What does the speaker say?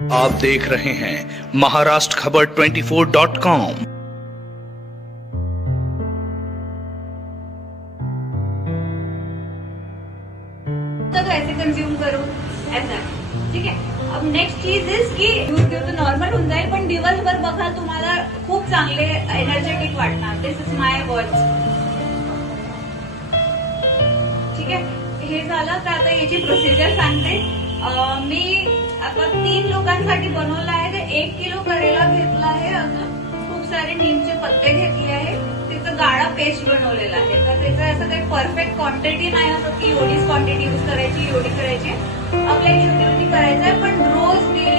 आप देख रहे हैं महाराष्ट्र खबर 24.com। तो ऐसे कंज्यूम करू ऐसा ठीक आहे। अब नेक्स्ट चीज इज की दूध घेऊ तर नॉर्मल होऊन जाईल, पण दिवसभर बघा तुम्हाला खूप चांगले एनर्जेटिक वाटणार। दिस इज माय वर्ड्स, ठीक आहे। हे झालं तर आता याची प्रोसिजर सांगते। मी आता 3 लोकांसाठी बनवलं आहे। ते 1 किलो करेला घेतला आहे, अजून खूप सारे नीमचे पत्ते घेतले आहे, त्याचं गाढा पेस्ट बनवलेला आहे। तर त्याचं असं काही परफेक्ट क्वांटिटी नाही असं की एवढीच क्वांटिटी यूज करायची एवढी करायची, आपल्या हिशोबाने करायचं आहे, पण रोज डेली